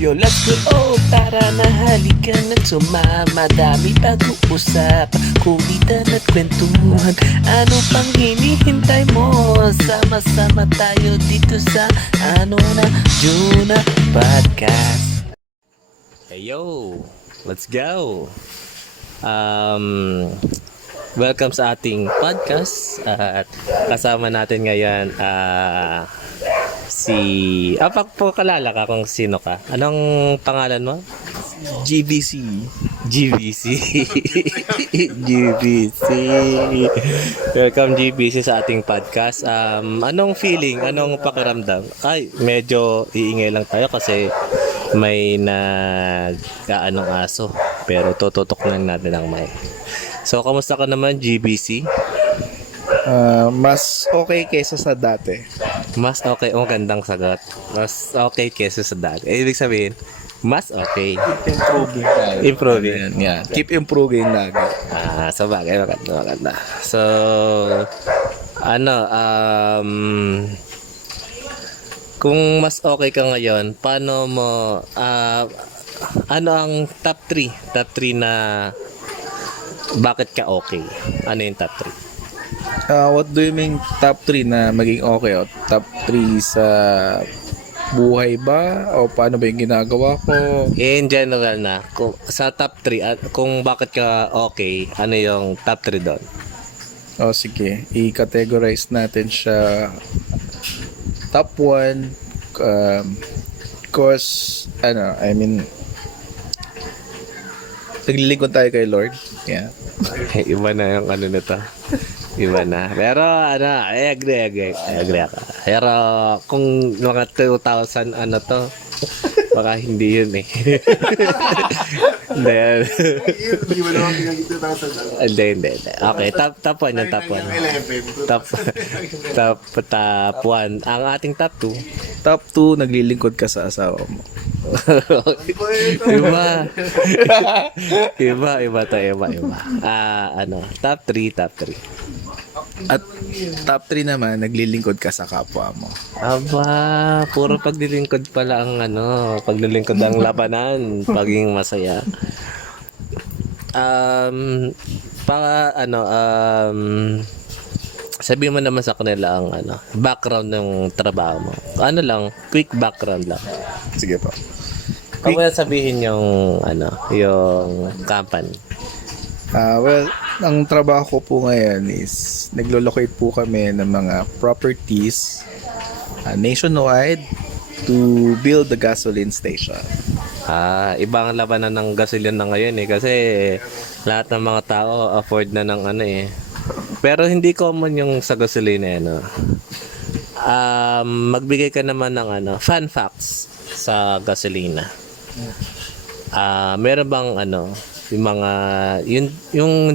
Yo, let's go, oh, tara na halika na sumama. Dami pag-uusap, kulitan at kwentuhan. Ano pang hinihintay mo? Sama-sama tayo dito sa Juna Podcast. Hey yo, let's go. Welcome sa ating podcast at kasama natin ngayon pagpakalala ka kung sino ka. Anong pangalan mo? GBC. GBC. GBC. Welcome GBC sa ating podcast. Anong feeling? Anong pakiramdam? Ay, medyo iingay lang tayo kasi may nag-aanong aso. Pero tututok lang natin ang mic. So, kamusta ka naman, GBC? Mas okay kaysa sa dati. Mas okay. Oh, gandang sagot. Mas okay kesa sa dati. Ibig sabihin, mas okay. Keep improving tayo. Improving. Yeah. Keep improving lagi. Sa bagay, maganda. So, kung mas okay ka ngayon, paano mo, ano ang top 3? Top 3 na bakit ka okay? Ano yung top 3? What do you mean top 3 na maging okay? O top 3 sa buhay ba? O paano ba yung ginagawa ko? In general na, sa top 3, kung bakit ka okay, ano yung top 3 doon? O sige, i-categorize natin siya top 1 cause naglilingkod tayo kay Lord. Yeah. Iba na yung ano nito. Iba na. Pero I agree ako. Pero kung mga 2000 baka hindi yun eh. Hindi mo naman pinag 2000. Hindi. Okay, top 1 yung top 1. Top 1. Ang ating top 2. Top 2, naglilingkod ka sa asawa mo. Iba tayo. Top 3. At top 3 naman, naglilingkod ka sa kapwa mo. Aba, puro paglilingkod pala ang paglilingkod ang labanan, pagiging masaya. Sabihin mo naman sa kanila ang background ng trabaho mo. Quick background lang. Sige po. Kung mo sabihin yung yung company. Well, ang trabaho ko po ngayon is naglo-locate po kami ng mga properties nationwide to build the gasoline station. Ibang labanan ng gasolina na ngayon kasi lahat ng mga tao afford na ng Pero hindi common yung sa gasolina magbigay ka naman ng fun facts sa gasolina. Meron bang yung mga yung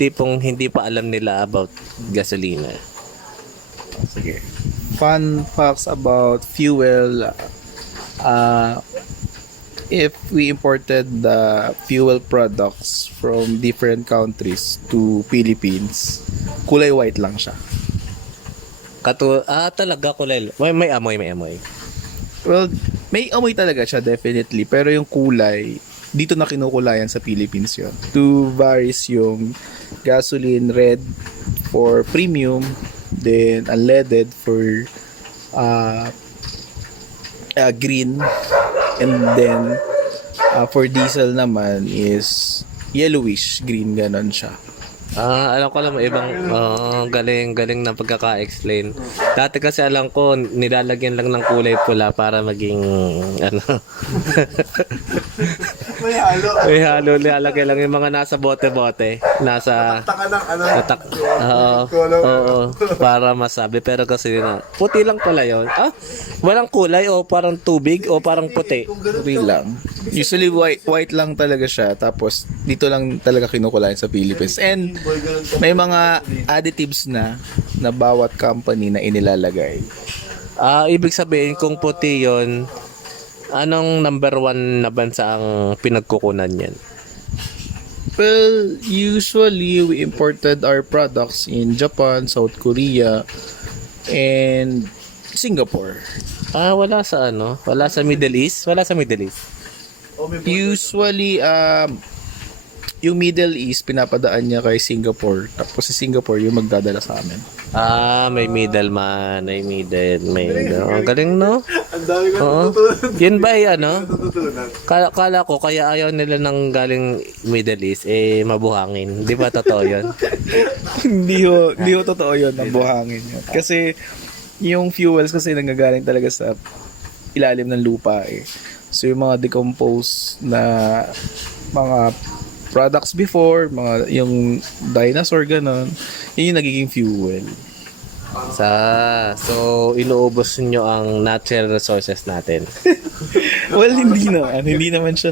tipong hindi pa alam nila about gasolina? Sige. Fun facts about fuel. If we imported the fuel products from different countries to Philippines, kulay white lang siya. Talaga kulay. May amoy. Well, may amoy talaga siya definitely, pero yung kulay dito na kinukulayan sa Philippines yon. To varies yung gasoline red for premium, then unleaded for green, and then for diesel naman is yellowish green, ganon siya. Alam ko lang ibang galing na pagkaka-explain. Dati kasi alam ko nilalagyan lang ng kulay pula para maging May halo nilalagay lang yung mga nasa bote-bote, nasa para masabi, pero kasi puti lang pala yun. Walang kulay o parang tubig o parang puti. Puti lang. Usually white lang talaga siya, tapos dito lang talaga kinukulayan sa Philippines. And may mga additives na bawat company na inilalagay. Ibig sabihin kung puti yon, anong number 1 na bansa ang pinagkukunan yan? Well, usually we imported our products in Japan, South Korea, and Singapore. Wala sa ano? Wala sa Middle East? Wala sa Middle East. Usually, yung Middle East, pinapadaan niya kay Singapore. Tapos si Singapore yung magdadala sa amin. May middleman. May middle. Ang galing, no? Ang dami ko Oo. natutunan. Yun ba ano? Natutunan. Kala ko kaya ayaw nila ng galing Middle East mabuhangin. Di ba totoo yun? hindi ho totoo yun, ang buhangin yun. Kasi, yung fuels kasi nanggagaling talaga sa ilalim ng lupa eh. So, yung mga decomposed na mga products before, yung dinosaur, ganon, yun yung nagiging fuel. So, inuubos nyo ang natural resources natin. Well, hindi naman. Hindi naman siya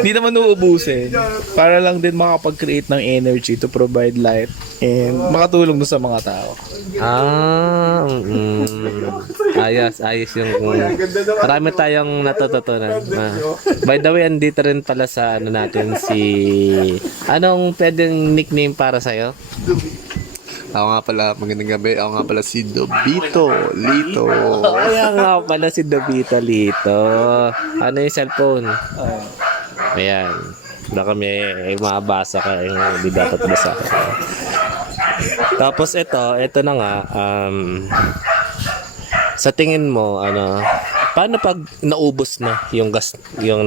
hindi naman uubusin. Para lang din makapag-create ng energy to provide light and makatulong dun sa mga tao. Ayos yung marami tayong natututunan. By the way, andito rin pala sa ano natin anong pwedeng nickname para sa'yo? Ako nga pala, magandang gabi. Ako nga pala si Dobito Lito. Kaya nga pala si Dobito Lito. Ano yung cellphone? Ayan. Baka may mabasa ka yung hindi dapat basa. Tapos ito na nga, sa tingin mo, paano pag naubos na yung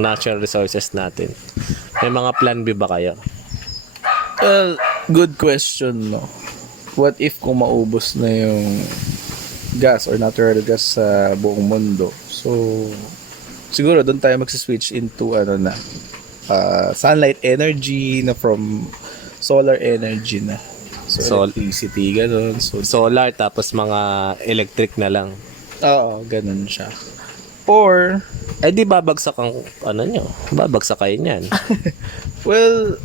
natural resources natin? May mga plan B ba kayo? Well, good question, no? What if kung maubos na yung gas or natural gas sa buong mundo? So, siguro doon tayo mag-switch into sunlight energy na from solar energy na. So, electricity, gano'n. So, Solar, tapos mga electric na lang. oo, ganun siya. Or, Di babagsak ang nyo? Babagsak kayo niyan. well,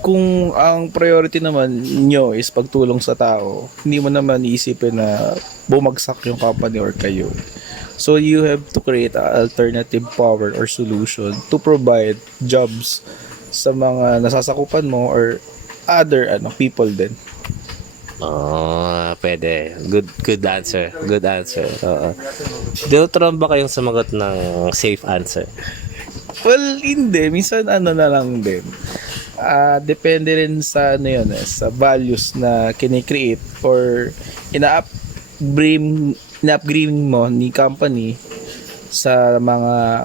kung ang priority naman nyo is pagtulong sa tao, hindi mo naman iisipin na bumagsak yung company or kayo. So, you have to create an alternative power or solution to provide jobs sa mga nasasakupan mo or other people din. Pwede. Good answer. Good answer. Oo. Deuteron ba kayong sumagot ng safe answer? Well, hindi. Minsan na lang din. Depende rin sa sa values na kine-create or ina-upgrade mo ni company sa mga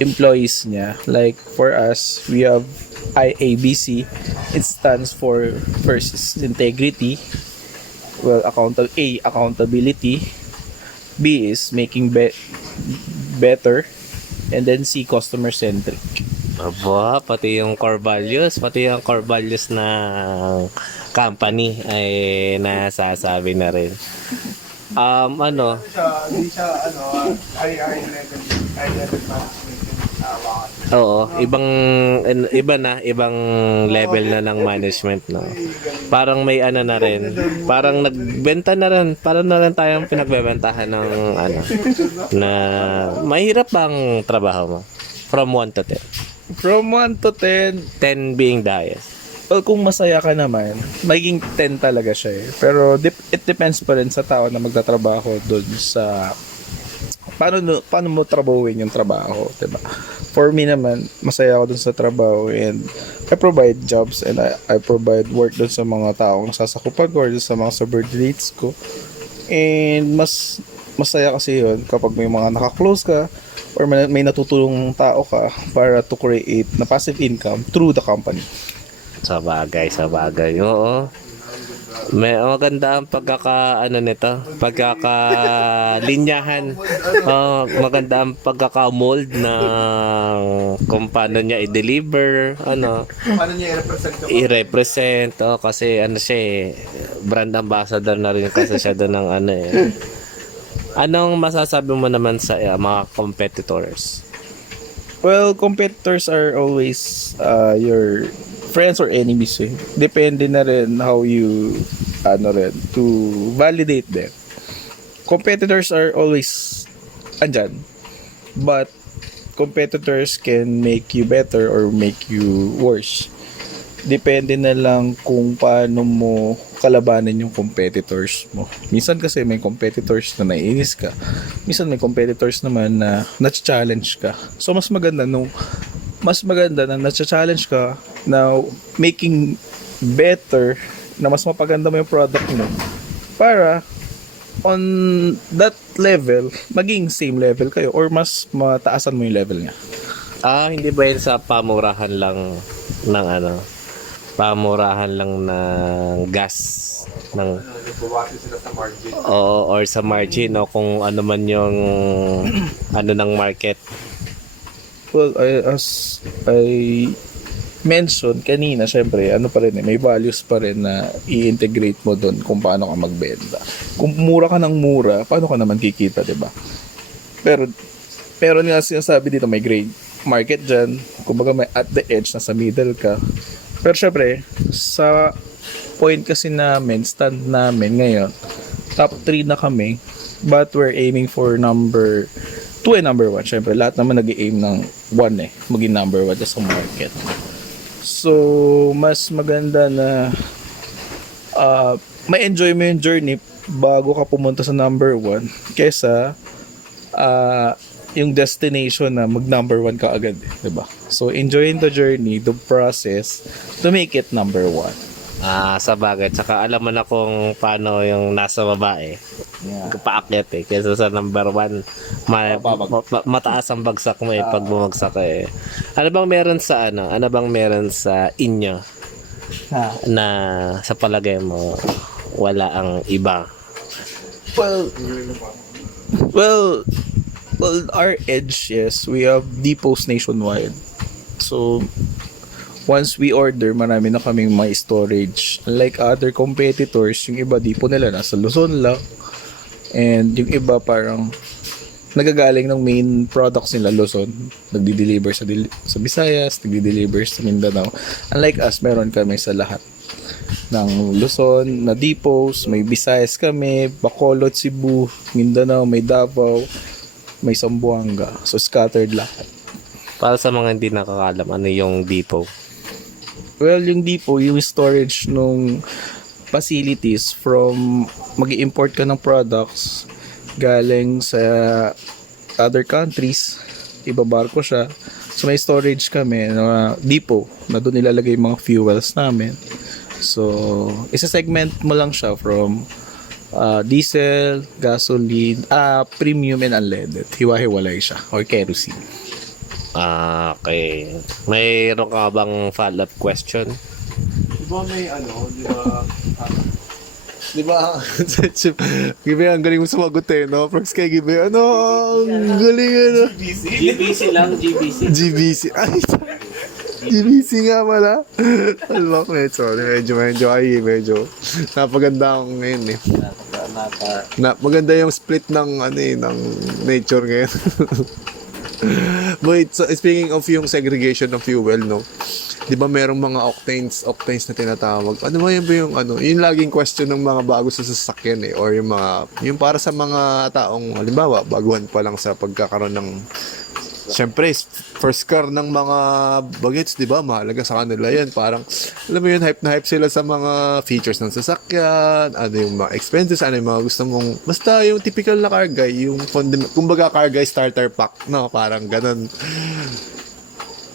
employees niya. Like for us, we have IABC. It stands for first is integrity. Well, accountability. B is making better. And then C, customer centric. Aba, pati yung core values ng company ay nasasabi na rin. Hindi siya high level management. Oo, ibang level na ng management, no. Parang may na rin. Parang nagbenta na rin. Parang na rin tayong pinagbebentahan ng na mahirap bang trabaho mo? From 1 to 10. From 1 to 10, 10 being the highest. well, kung masaya ka naman, maging 10 talaga siya eh. Pero it depends pa rin sa tao na magtatrabaho doon sa paano mo trabahuin yung trabaho, diba? For me naman, masaya ako doon sa trabaho and I provide jobs and I provide work doon sa mga taong nasasakupan ko or doon sa mga subordinates ko. And mas masaya kasi yun kapag may mga nakaklose ka or may natutulong tao ka para to create na passive income through the company. Sa bagay. Oo. May maganda ang pagkakalinyahan. Maganda ang pagkaka-mold ng kung paano niya i-deliver, Paano niya i-represent. Kasi siya brand ambassador na rin kasi siya doon ng Anong masasabi mo naman sa mga competitors? Well, competitors are always your friends or enemies eh. Depende na rin how you to validate them. Competitors are always andyan. But competitors can make you better or make you worse. Depende na lang kung paano mo kalabanin yung competitors mo. Minsan kasi may competitors na naiinis ka. Minsan may competitors naman na na-challenge ka. So mas maganda na na-challenge ka na making better, na mas mapaganda mo yung product mo para on that level, maging same level kayo or mas mataasan mo yung level niya. Hindi ba yun sa pamurahan lang ng pamurahan lang ng gas ng or sa margin o kung ano man yung ng market. Well, as I mentioned kanina, syempre, may values pa rin na i-integrate mo doon kung paano ka magbenta. Kung mura ka ng mura, paano ka naman kikita, di ba? Pero nga sinasabi dito, may gray market dyan. Kumbaga may at the edge, nasa middle ka. Pero syempre, sa point kasi namin, stand namin ngayon, top 3 na kami, but we're aiming for number 2 and number 1. Syempre, lahat naman nag-aim ng 1 maging number 1 sa market. So, mas maganda na ma-enjoy mo yung journey bago ka pumunta sa number 1 kesa yung destination na mag number 1 ka agad, diba? So, enjoying the journey, the process to make it number 1. Sa bagay. Tsaka alam mo na kung paano yung nasa babae. Yeah. Paakyat kesa sa number 1. Mataas ang bagsak mo pag bumagsak Ano bang meron sa Ano bang meron sa inyo na sa palagay mo wala ang iba? Well, our edge, yes, we have depots nationwide. So, once we order, marami na kaming may storage. Unlike other competitors, yung iba depot nila nasa Luzon lang. And yung iba parang nagagaling ng main products nila Luzon, nagdi-deliver sa Visayas, nagdi-deliver sa Mindanao. Unlike us, meron kami sa lahat ng Luzon na depots, may Visayas kami, Bacolod, Cebu, Mindanao, may Davao, may Zamboanga. So scattered lahat. Para sa mga hindi nakakalam, ano yung depot? Well, yung depot, yung storage nung facilities from mag-i-import ka ng products galing sa other countries, ibabarko siya. So may storage kami na depot na doon nilalagay yung mga fuels namin. So, isa-segment mo lang siya from diesel, gasoline, premium and unleaded. Hiwa-hiwalay siya or kerosene. Okay. Mayroon ka bang follow-up question? Diba may diba, Gibe, ang galing mo sumagot no? Prox kay Gibe, ang galing GBC lang, GBC. GBC. Ay, GBC nga pala. Alok, medyo napaganda ako ngayon maganda yung split ng ng nature ngayon. But so, speaking of yung segregation of fuel, no? 'Di ba merong mga octanes na tinatawag? Ano ba yung yung laging question ng mga bago sa sasakyan or yung para sa mga taong halimbawa baguhan pa lang sa pagkakaroon ng syempre first car ng mga bagets, 'di ba? Mahalaga sa kanila 'yan. Parang alam mo yun, hype na hype sila sa mga features ng sasakyan, ano yung mga expenses, ano yung mga gusto mong basta yung typical na car guy, yung kumbaga car guy starter pack, no? Parang ganun.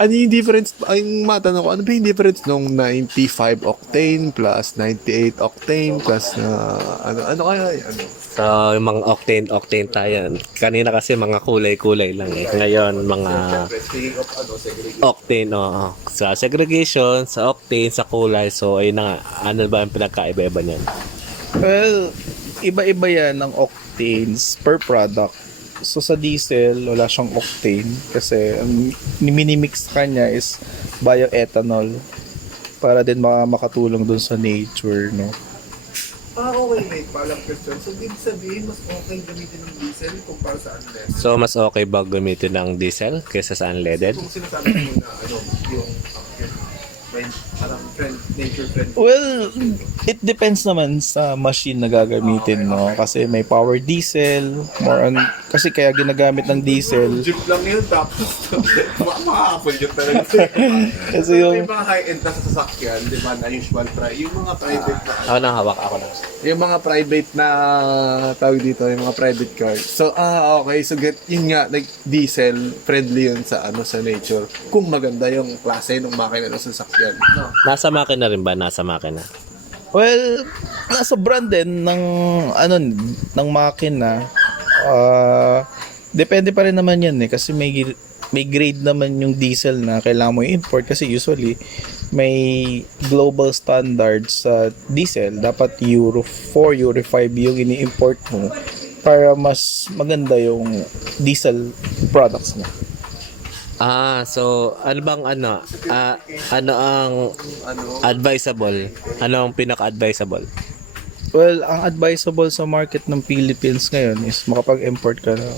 Ano yung difference? Ang matanong ko, ano ba yung difference nung 95 octane plus 98 octane plus ano kaya? So, yung mga octane tayo. Kanina kasi mga kulay-kulay lang Ngayon, mga octane, sa segregation, sa octane, sa kulay. So, ayun na nga. Ano ba yung pinagkaiba-iba niyan? Well, iba-iba yan ng octanes per product. So sa diesel, wala siyang octane kasi ang minimix kanya is bioethanol para din makatulong dun sa nature, no? Okay, mate. Palang question. So, ibig sabihin, mas okay gamitin ng diesel kumpara sa unleaded? So, mas okay ba gamitin ng diesel kaysa sa unleaded? Kung sinasabi mo na, yung parang nature friendly? Well, it depends naman sa machine na gagamitin, no? Kasi may power diesel, more on, kasi kaya ginagamit ng diesel. Jeep lang yun, tapos makakapol yun talaga. Kasi Yung yung, mga high-end na sasakyan, di ba, na usual yung mga private na, Ako nang hawak, ako na. yung mga private na, tawag dito, yung mga private cars. So, okay, so yun nga, like, diesel, friendly yun sa, sa nature. Kung maganda yung klase ng makina ng sasakyan. No? Nasa makina rin ba? Nasa makina. well, nasa brand din ng, ng makina. Depende pa rin naman yan kasi may grade naman yung diesel na kailangan mo i-import kasi usually may global standards sa diesel. Dapat Euro 4, Euro 5 yung ini-import mo para mas maganda yung diesel products mo. So ano bang ano ang advisable? Ano ang pinaka-advisable? Well, ang advisable sa market ng Philippines ngayon is makapag-import ka ng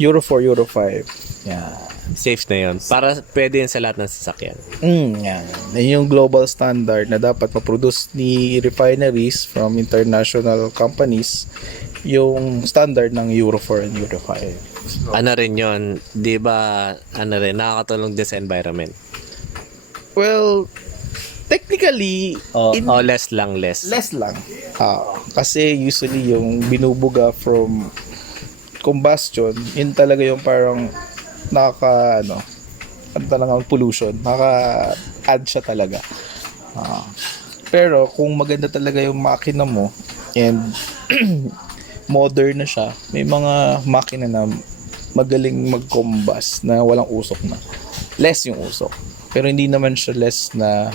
Euro 4, Euro 5. Yeah. Safe na 'yon. Para pwede yan sa lahat ng sasakyan. Yan. Yan yung global standard na dapat ma-produce ni refineries from international companies, yung standard ng Euro 4 and Euro 5. Ano rin 'yon, 'di ba? Ano rin nakakatulong din sa environment. Well, technically, Less lang. less lang. Kasi usually yung binubuga from combustion, yun talaga yung parang ano talaga pollution, add siya talaga. Pero kung maganda talaga yung makina mo and modern na siya, may mga makina na magaling mag-combust na walang usok na. Less yung usok. Pero hindi naman siya less na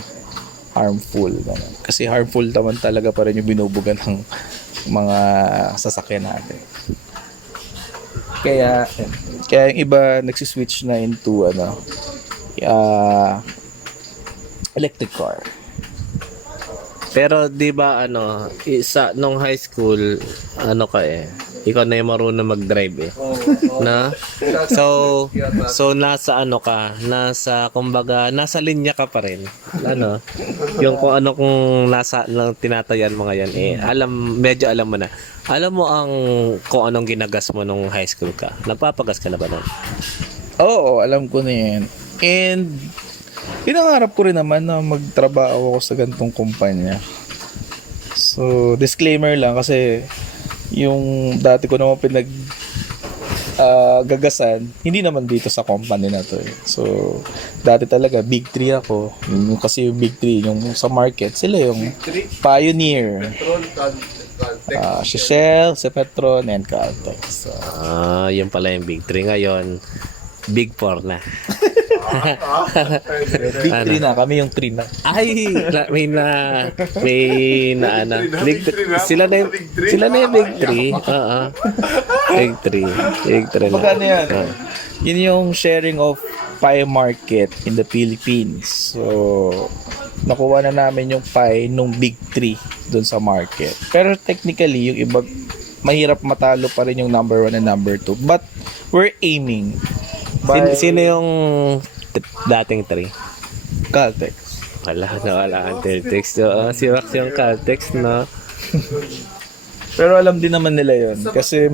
harmful. Naman. Kasi harmful naman talaga pa rin yung binubuga ng mga sasakyan natin. Kaya yung iba nagsiswitch na into electric car. Pero 'di ba isa nung high school ikaw na yung marunong mag-drive na so nasa kumbaga nasa linya ka pa rin yung kung nasa lang tinatayan mo ngayon medyo alam mo na kung anong ginagas mo nung high school ka. Nagpapagas ka na ba nun? Oo, alam ko na yan. And pinangarap ko rin naman na magtrabaho ako sa ganitong kumpanya. So, disclaimer lang kasi yung dati ko naman gagasan, hindi naman dito sa company na to. So, dati talaga Big 3 ako. Kasi yung Big 3, yung sa market, sila yung pioneer. Si Shell, si Petron, and Caltex. So, yun pala yung Big 3 ngayon. Big 4 na. Big 3 na, kami yung 3 na. Ay, sila na yung Big 3. Big 3 na. Magkano yan? Yun yung sharing of pie market in the Philippines. So, nakuha na namin yung pie nung Big 3 dun sa market. Pero technically, yung iba, mahirap matalo pa rin yung number 1 and number 2. But, we're aiming. Sino yung dating 3? Caltex. Wala ang Caltex. Si Max yung Caltex, no? Pero alam din naman nila yun. Kasi,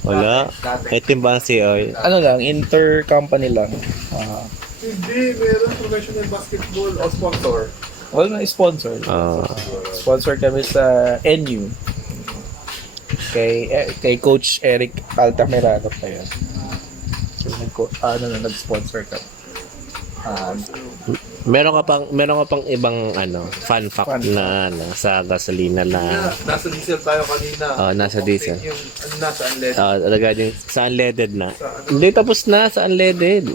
Wala. Itim ba ang COI? lang, inter-company lang. Hindi, meron professional basketball o sponsor. Well, may sponsor. Sponsor kami sa NU. Kay Coach Eric Altamirano pa yun. So, nag-sponsor kami. Meron ka pang ibang fun fact na sa gasolina na Nasa diesel tayo kanina. nasa diesel. Yung nasa unleaded. Regarding sa unleaded na. Hindi tapos na sa unleaded.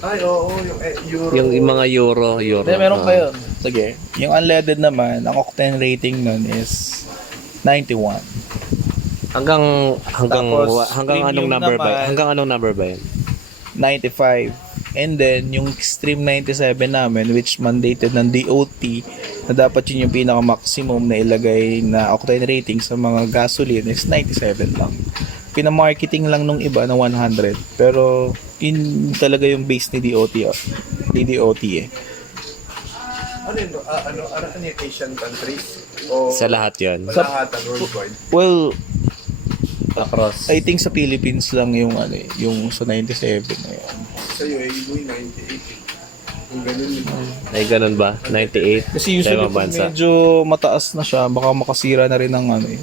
Ay, oo, yung Euro. Yung mga Euro. Hindi, meron pa yun. Sige. Yung unleaded naman, ang octane rating nun is 91. Hanggang Tapos, anong premium number ba? naman. Hanggang anong number ba 'yun? 95. And then, yung Extreme 97 namin, which mandated ng DOT, na dapat yun yung pinaka-maximum na ilagay na octane rating sa mga gasoline is 97 lang. Pinamarketing lang nung iba na 100. Pero, in talaga yung base ni DOT, ni DOT eh. Ano yun? Ano yung Asian countries? O Sa lahat yun. sa lahat worldwide? Well, Across. I think sa Philippines lang yung ano eh, yung sa 97 na yun. Sa UAE, 98. Yung ganun yun. Ay, ganun ba? 98? Kasi sa usually ibang pag bansa. medyo mataas na siya, baka makasira na rin ng ano eh,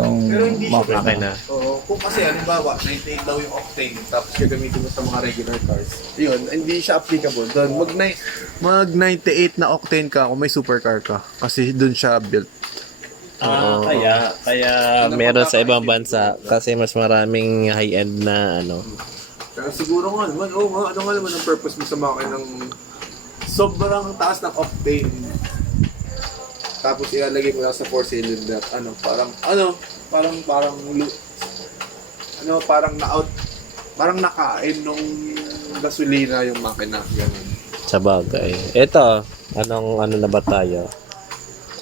ng Pero hindi siya makina. Makina. Oo, kung kasi halimbawa, 98 daw yung octane, tapos gagamitin mo sa mga regular cars. Yun, hindi siya applicable doon. Mag 98 na octane ka kung may supercar ka. Kasi doon siya built. Kaya meron sa ibang bansa kasi mas maraming high-end na ano. Pero siguro nga naman, ano nga naman ang purpose mo sa makina ng sobrang taas ng octane. Tapos ilalagay mo lang sa 4-cylinder. Parang nakain nung gasolina yung makina. Ganun. Sa bagay. Ito, ano na ba tayo?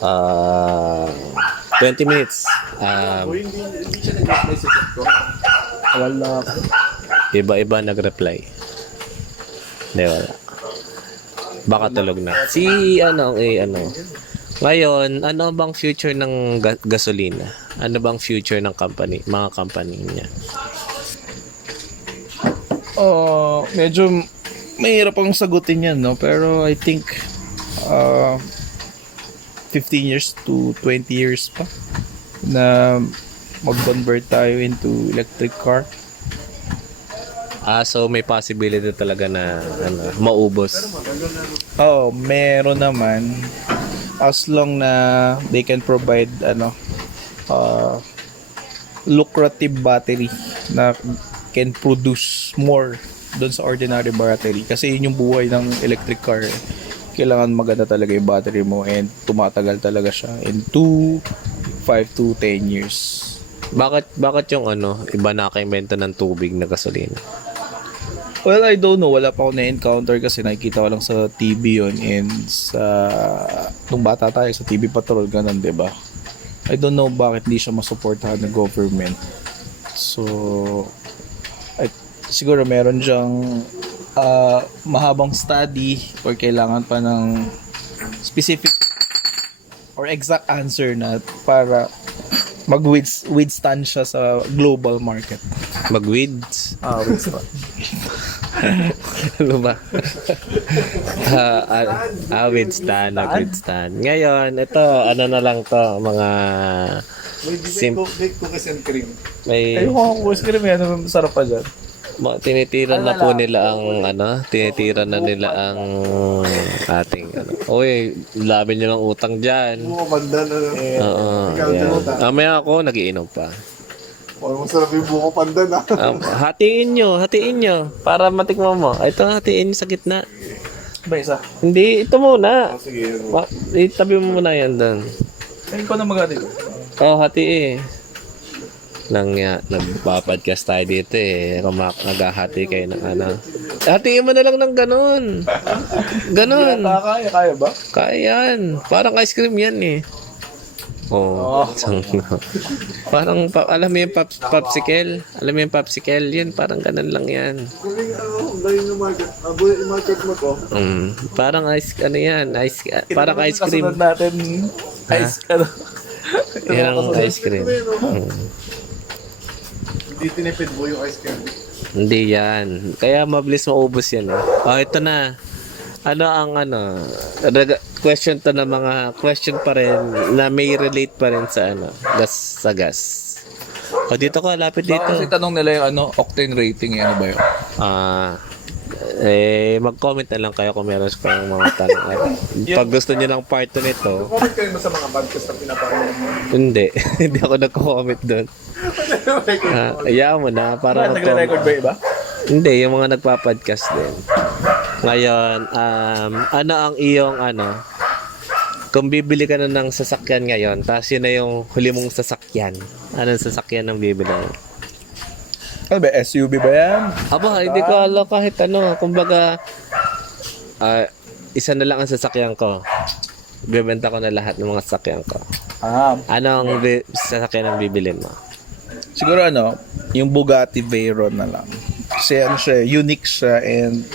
20 minutes. Hindi siya nag-reply sa chat ko. Wala. Iba-iba nag-reply. Hindi, wala. Baka tulog na. Ngayon, ano bang future ng gasolina? Ano bang future ng mga company niya? Medyo mahirap ang sagutin yan, no? Pero I think 15 years to 20 years pa na mag-convert tayo into electric car. So may possibility talaga na maubos. Meron naman as long na they can provide lucrative battery na can produce more doon sa ordinary battery kasi yun yung buhay ng electric car. Kailangan maganda talaga yung battery mo and tumatagal talaga siya in 5 to 10 years. Bakit yung iba naka-invento ng tubig na gasolina? Well, I don't know. Wala pa ako na-encounter kasi nakikita ko lang sa TV yun and nung bata tayo sa TV Patrol, ganun, diba? I don't know bakit hindi siya masuportahan ng government. So, siguro meron dyang mahabang study or kailangan pa ng specific or exact answer na para mag-withstand siya sa global market. Mag-weeds? Withstand. Ano ba? Withstand. Ngayon, ito, na lang to, mga May baked cookies and cream. Ayun ko ang course cream yan. Ano masarap pa dyan? Tinitira na po nila ang tinitira na nila ang ating Oy, labi niyo ng utang diyan. Buko pandan. Oo. Yeah. Mamaya ako nagiinom pa. Parang masarap yung buko pandan. Hatiin nyo para matikman mo. Ito hatiin sa gitna. Ba isa? Hindi, ito muna. Sige. Itabi mo muna yan doon. Ayun ko na magati ko. Hati nagpa-podcast tayo dito naghahati kayo ng hatiin mo na lang ng ganun. Ganun. Kaya ba? Kaya yan. Parang ice cream yan parang alam mo yung popsicle? Alam mo yung popsicle? Yan, parang ganun lang yan. Galing yung market mo to. Parang parang ice cream. Kasunod natin Yan ang ice cream. Hindi tinipid mo yung ice cream. Hindi yan. Kaya mabilis maubos yan. Ito na. Question to na mga question pa rin na may relate pa rin sa gas. Dito ka, lapit dito. Kasi tanong nila yung octane rating, ano ba yun? Mag-comment na lang kayo kung meron kayong mga tanong. Pag gusto niyo ng part 2 nito, Comment kayo mo sa mga podcast na pinapakita mo. hindi. Hindi ako nag-comment doon. Ayaw mo na. Para Nagre-record ba iba? Hindi, yung mga nagpa-podcast din. Ngayon, ano ang iyong kung bibili ka na ng sasakyan ngayon, tapos yun na yung huli mong sasakyan. Anong sasakyan ang bibili? Ano ba? SUV ba yan? Hindi ko alam kahit kumbaga, isa na lang ang sasakyan ko. Bibenta ko na lahat ng mga sasakyan ko. Anong sasakyan ang bibili mo? Siguro yung Bugatti Veyron na lang. Kasi ano siya, unique siya, and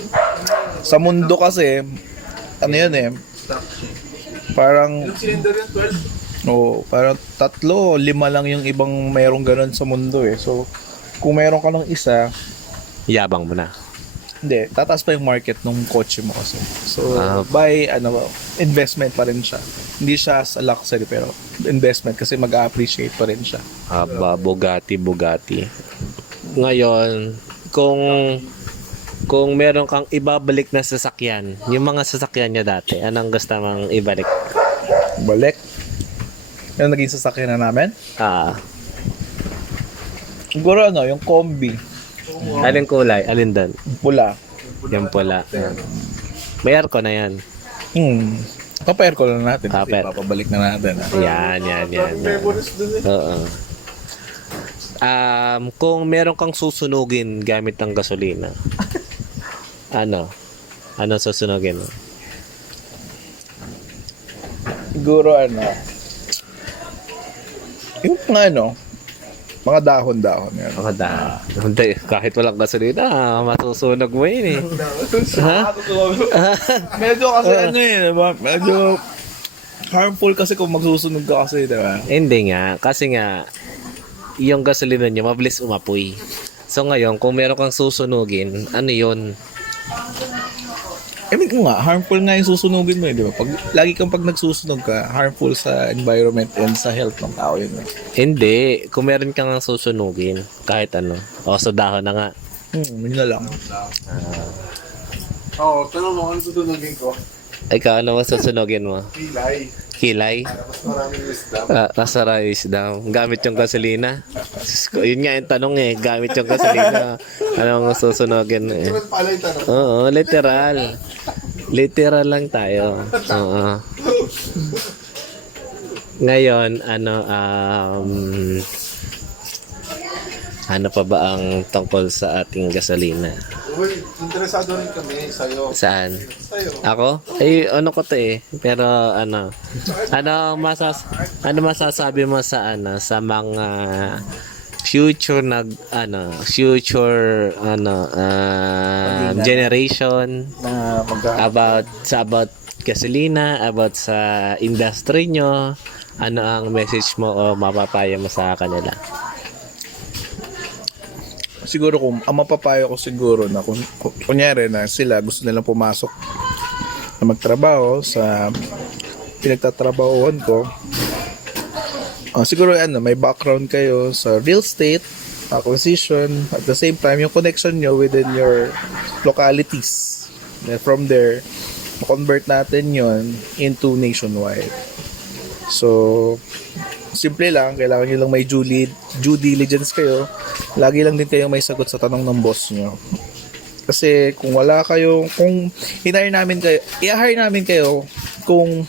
sa mundo kasi, ano yun eh, parang, parang 3, 5 lang yung ibang mayroong ganun sa mundo eh. So, kung mayroon ka ng isa, Yabang mo na. hindi, tataas pa yung market ng kotse mo kasi. So, Ah. by, investment pa rin siya. Hindi siya sa luxury, pero investment kasi mag-appreciate pa rin siya. Bugatti. Ngayon, kung meron kang ibabalik na sasakyan, yung mga sasakyan niya dati, anong gusto mong ibalik? Balik. Yung naging sasakyan na namin. Siguro yung combi. Alin kulay? Alin doon? Pula. Yung pula. May aircon na yan. Papair ko lang natin. Papair. Kasi papabalik na natin. Yan. Oo. Kung meron kang susunugin gamit ng gasolina, ano susunugin mo? Siguro yung mga dahon-dahon yan. Hindi, kahit walang gasolina, masusunog mo yun eh. Ha? Medyo kasi diba? Medyo harmful kasi kung magsusunog ka kasi, diba? Hindi nga, kasi nga, yung gasolina niya, mabilis umapoy. So ngayon, kung meron kang susunugin, ano yun? I mean nga, harmful nga yung susunugin mo di ba? Lagi kang pag nagsusunog ka, harmful sa environment and sa health ng tao yun. Hindi, kung meron kang susunugin, kahit ano. O, so dahon na nga. Yun na lang. Tanong mo, ano tutunugin ko? Ikaw, ano mas susunugin mo? Pilay. Kilay? Mas maraming wisdom. Masara isdam. Gamit yung gasolina? Yun nga yung tanong eh. Gamit yung gasolina. Ano ang susunogin eh? Pala yung tanong. Oo, literal. Literal lang tayo. Oo. Ngayon, ano pa ba ang tungkol sa ating gasolina? Uy, interesado rin kami sa'yo. Saan? Sa'yo. Ako? Ano ko to eh. Pero ano masasabi mo sa sa mga future generation Na about gasolina, about sa industry nyo, ano ang message mo o mapapaya mo sa kanila? siguro kung ang mapapayo ko siguro na kung kunyari na sila gusto nilang pumasok na magtrabaho sa pinagtatrabahoan ko, siguro may background kayo sa real estate acquisition, at the same time yung connection nyo within your localities. Then from there, convert natin yon into nationwide. So simple lang, kailangan nyo lang may due diligence kayo. Lagi lang din kayo may sagot sa tanong ng boss nyo. Kasi kung i-hire namin kayo kung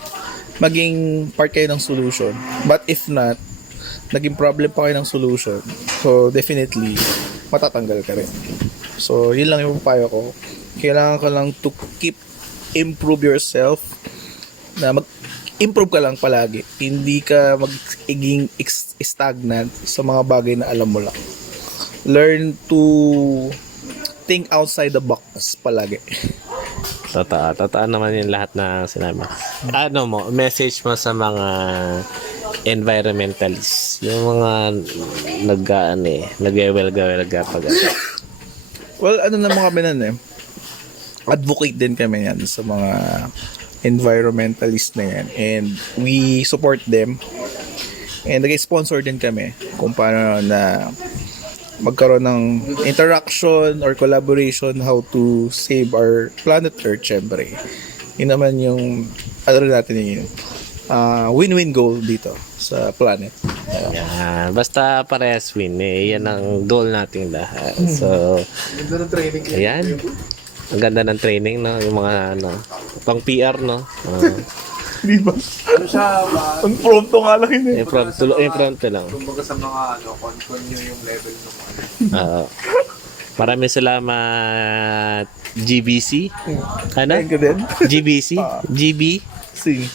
maging part kayo ng solution. But if not, naging problem pa kayo ng solution, so definitely, matatanggal ka rin. So, yun lang yung payo ko. Kailangan ka lang to improve yourself, na improve ka lang palagi. Hindi ka magiging stagnant sa mga bagay na alam mo lang. Learn to think outside the box palagi. Totoo naman yung lahat na sinabi. Message mo sa mga environmentalists, yung mga nag-welga pag Well, naman kami advocate din kami yan sa mga environmentalist na yan, and we support them, and nag-sponsor din kami kung paano na magkaroon ng interaction or collaboration how to save our planet Earth. Syempre yun naman yung natin yun, win-win goal dito sa planet. Yan. Basta parehas win eh. Yan ang goal nating lahat. So, Ganda ng training kayo. ayan. Ang ganda ng training, no? Yung mga, pang PR, no? Di ba? Ano siya ba? Ang prompto nga lang yun eh. Impromptu lang. Kumbaga sa mga con nyo yung level ng Maraming salamat, GBC. Ano? Thank you din. GBC?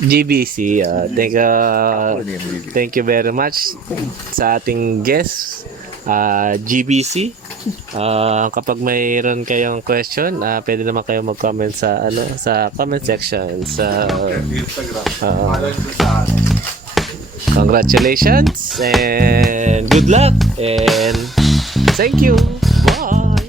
GBC. Thank you very much sa ating guest GBC. Kapag mayroon kayong question, pwede naman kayo mag-comment sa sa comment section sa congratulations and good luck and thank you. Bye.